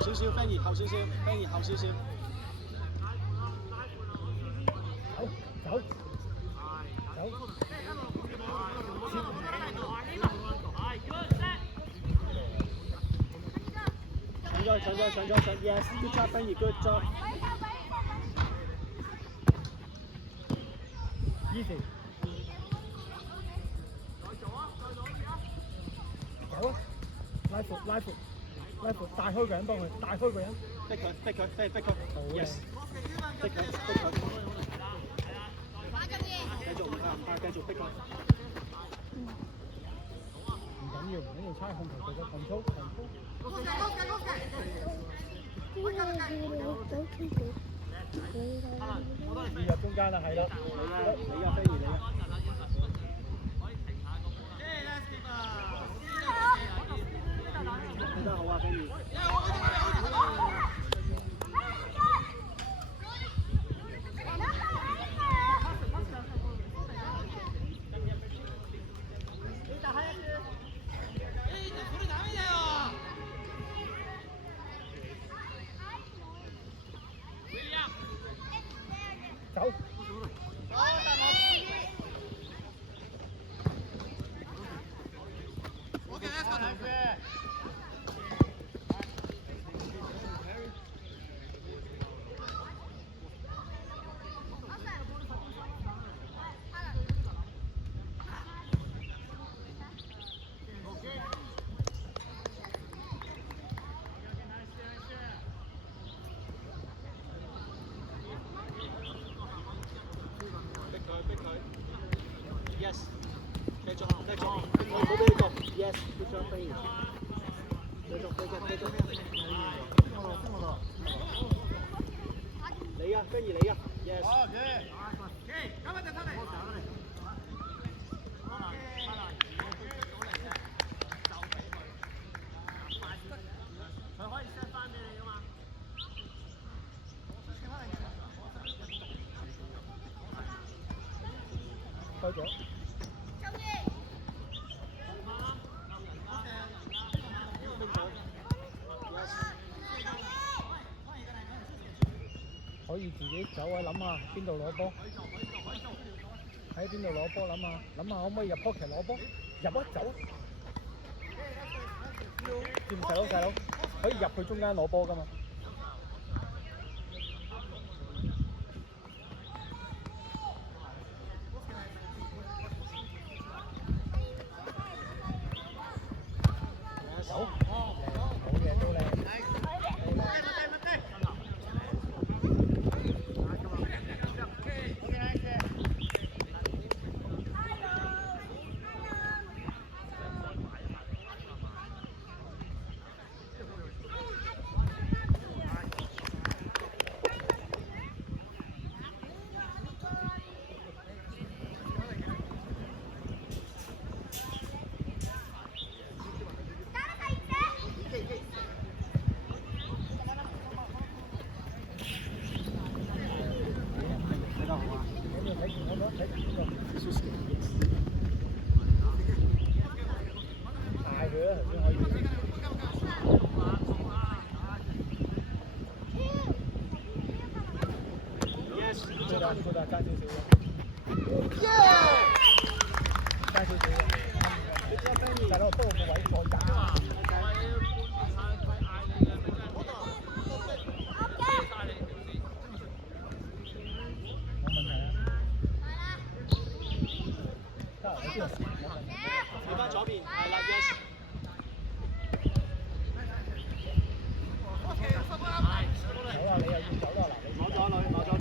少少 ，Fanny 後少少 ，Fanny 後少少。走。上咗 ，yes，good job，Fanny，good job。Easy。走啊！拉闊，大開個人幫佢，大開個人。逼佢 ，yes。逼佢。繼續唔怕，繼續逼佢。唔緊要，差控球做個控操。移入中間啦，係啦。你啊，飛兒你啊。做得好啊，飛兒。走。Yes，繼續，唔好俾佢過。Yes，good job，飛兒。繼續。你啊，飛兒你啊 ，yes。開咗。可以自己走啊！諗下邊度攞波，喺邊度攞波，諗下可唔可以入 pocket 攞波，入啊走啊！知唔細佬，可以入去中間攞波㗎嘛？走，好嘢都靚。你翻左邊，係啦 ，yes。走啦，你又要走啦，嗱，你攞咗佢。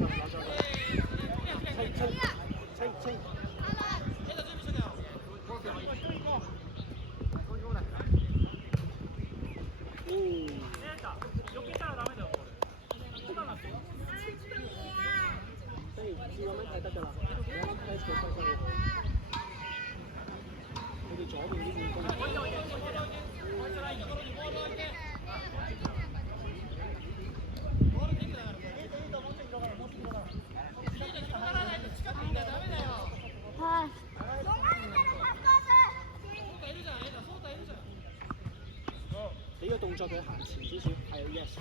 動作佢行前少少，係 yes。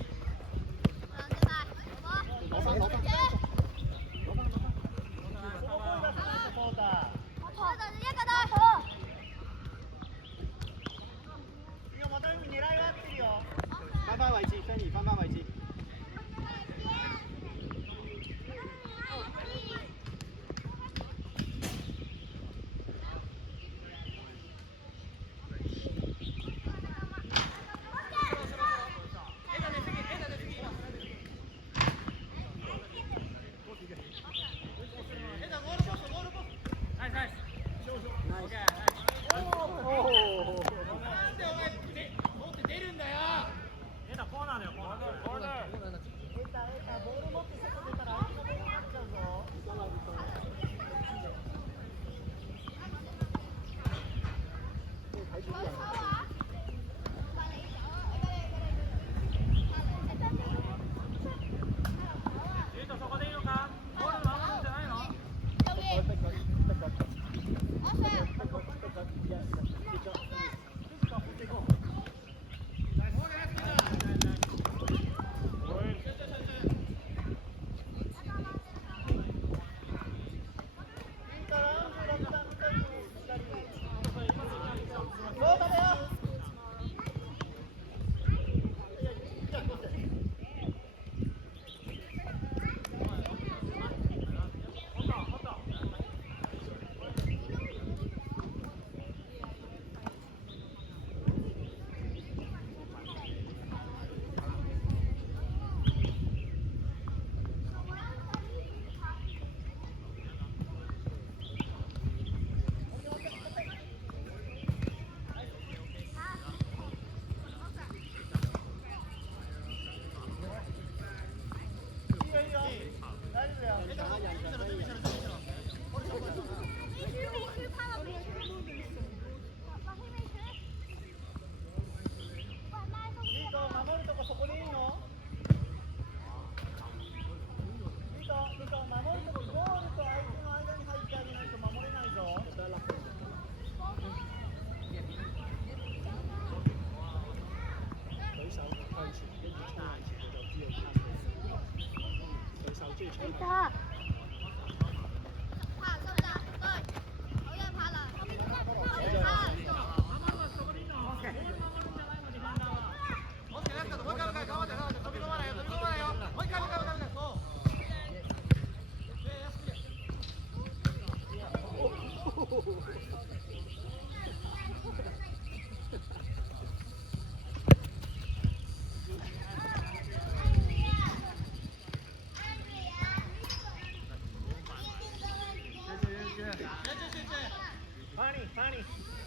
攞翻。翻返位置 ，Fanny 翻返位置。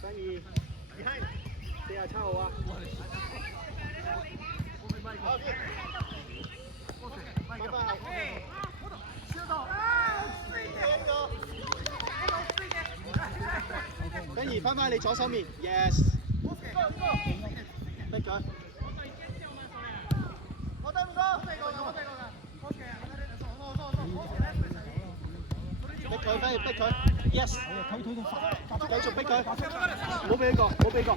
Fanny behind，四下抄好啊！Fanny翻返你左手面 ，yes。逼佢。逼佢，Fanny逼佢 ，yes。繼續逼佢，唔好俾佢過，唔好俾佢過。